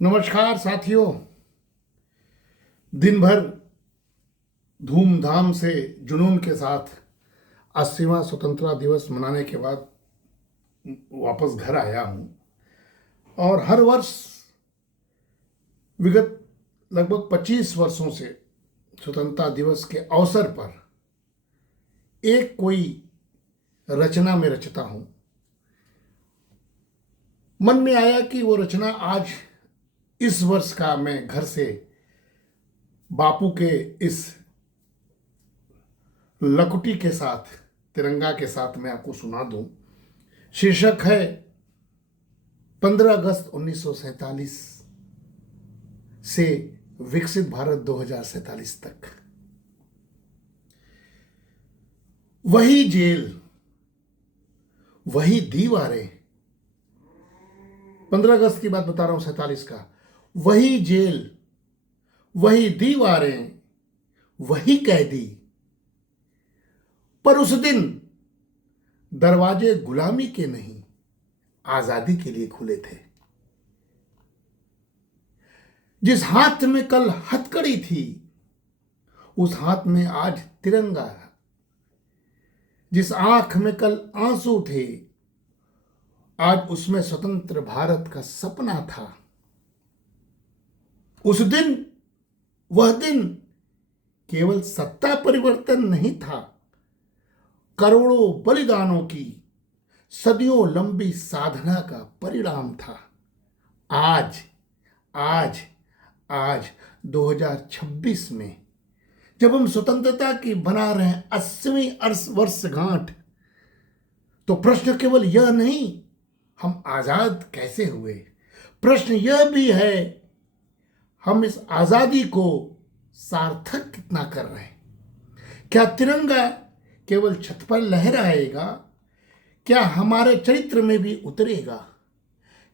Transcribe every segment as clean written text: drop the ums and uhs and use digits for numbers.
नमस्कार साथियों। दिन भर धूमधाम से जुनून के साथ 80वां स्वतंत्रता दिवस मनाने के बाद वापस घर आया हूं। और हर वर्ष विगत लगभग 25 वर्षों से स्वतंत्रता दिवस के अवसर पर एक कोई रचना में रचता हूं। मन में आया कि वो रचना आज इस वर्ष का मैं घर से बापू के इस लकुटी के साथ, तिरंगा के साथ मैं आपको सुना दूं। शीर्षक है 15 अगस्त 1947 से विकसित भारत 2047 तक। वही जेल, वही दीवारें। 15 अगस्त की बात बता रहा हूं, 47 का। वही जेल, वही दीवारें, वही कैदी, पर उस दिन दरवाजे गुलामी के नहीं, आजादी के लिए खुले थे। जिस हाथ में कल हथकड़ी थी, उस हाथ में आज तिरंगा है। जिस आंख में कल आंसू थे, आज उसमें स्वतंत्र भारत का सपना था। उस दिन, वह दिन केवल सत्ता परिवर्तन नहीं था, करोड़ों बलिदानों की सदियों लंबी साधना का परिणाम था। आज आज आज 2026 में जब हम स्वतंत्रता की बना रहे हैं 80वीं वर्षगांठ, तो प्रश्न केवल यह नहीं हम आजाद कैसे हुए, प्रश्न यह भी है हम इस आजादी को सार्थक कितना कर रहे हैं। क्या तिरंगा केवल छत पर लहराएगा? क्या हमारे चरित्र में भी उतरेगा?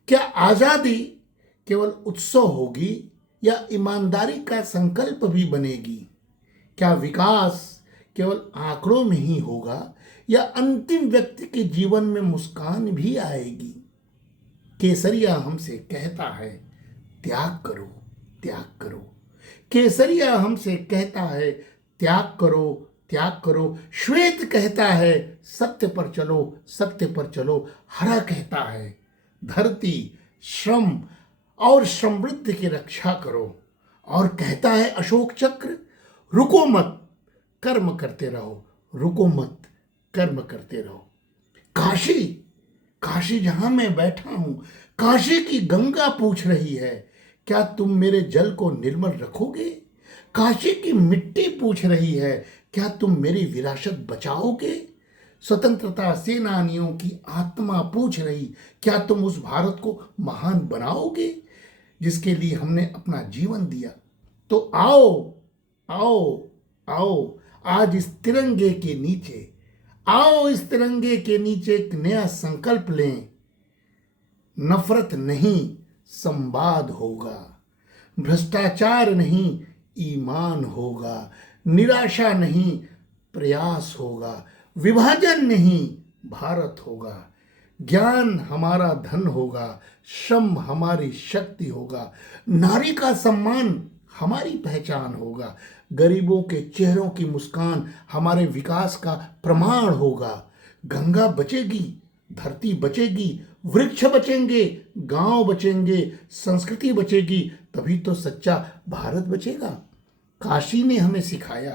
क्या आजादी केवल उत्सव होगी या ईमानदारी का संकल्प भी बनेगी? क्या विकास केवल आंकड़ों में ही होगा या अंतिम व्यक्ति के जीवन में मुस्कान भी आएगी? केसरिया हमसे कहता है त्याग करो, त्याग करो। केसरिया हमसे कहता है त्याग करो, त्याग करो। श्वेत कहता है सत्य पर चलो, सत्य पर चलो। हरा कहता है धरती, श्रम और समृद्धि की रक्षा करो। और कहता है अशोक चक्र, रुको मत, कर्म करते रहो, रुको मत, कर्म करते रहो। काशी, काशी जहां मैं बैठा हूं, काशी की गंगा पूछ रही है क्या तुम मेरे जल को निर्मल रखोगे? काशी की मिट्टी पूछ रही है क्या तुम मेरी विरासत बचाओगे? स्वतंत्रता सेनानियों की आत्मा पूछ रही क्या तुम उस भारत को महान बनाओगे जिसके लिए हमने अपना जीवन दिया? तो आओ आओ आओ, आज इस तिरंगे के नीचे, आओ इस तिरंगे के नीचे एक नया संकल्प लें। नफरत नहीं, संवाद होगा। भ्रष्टाचार नहीं, ईमान होगा। निराशा नहीं, प्रयास होगा। विभाजन नहीं, भारत होगा। ज्ञान हमारा धन होगा, श्रम हमारी शक्ति होगा। नारी का सम्मान हमारी पहचान होगा। गरीबों के चेहरों की मुस्कान हमारे विकास का प्रमाण होगा। गंगा बचेगी, धरती बचेगी, वृक्ष बचेंगे, गांव बचेंगे, संस्कृति बचेगी, तभी तो सच्चा भारत बचेगा। काशी ने हमें सिखाया,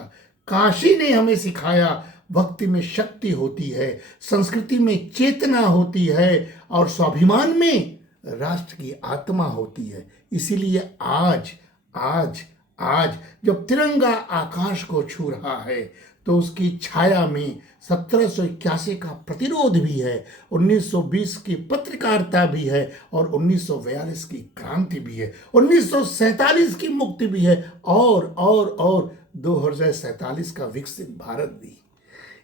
काशी ने हमें सिखाया, भक्ति में शक्ति होती है, संस्कृति में चेतना होती है और स्वाभिमान में राष्ट्र की आत्मा होती है। इसीलिए आज आज आज जब तिरंगा आकाश को छू रहा है तो उसकी छाया में 1781 का प्रतिरोध भी है, 1920 की पत्रकारिता भी है और 1942 की क्रांति भी है, 1947 की मुक्ति भी है और 2047 का विकसित भारत भी।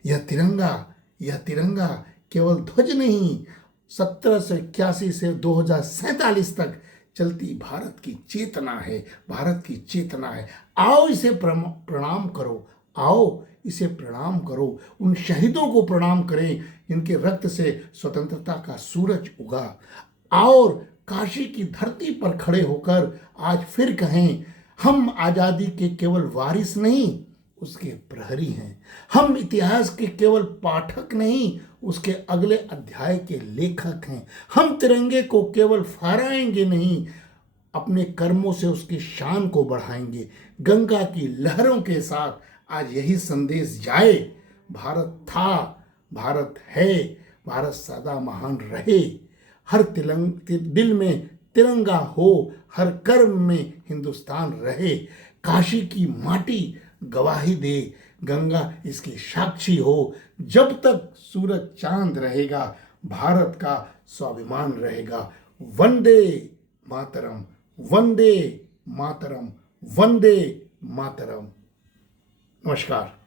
यह तिरंगा केवल ध्वज नहीं, 1781 से 2047 तक चलती भारत की चेतना है, भारत की चेतना है। आओ इसे प्रणाम करो, आओ इसे प्रणाम करो। उन शहीदों को प्रणाम करें जिनके रक्त से स्वतंत्रता का सूरज उगा। और काशी की धरती पर खड़े होकर आज फिर कहें, हम आजादी के केवल वारिस नहीं, उसके प्रहरी हैं। हम इतिहास के केवल पाठक नहीं, उसके अगले अध्याय के लेखक हैं। हम तिरंगे को केवल फहराएंगे नहीं, अपने कर्मों से उसकी शान को बढ़ाएंगे। गंगा की लहरों के साथ आज यही संदेश जाए, भारत था, भारत है, भारत सदा महान रहे। हर दिल में तिरंगा हो, हर कर्म में हिंदुस्तान रहे। काशी की माटी गवाही दे, गंगा इसकी साक्षी हो। जब तक सूरज चांद रहेगा, भारत का स्वाभिमान रहेगा। वंदे मातरम, वंदे मातरम, वंदे मातरम। नमस्कार।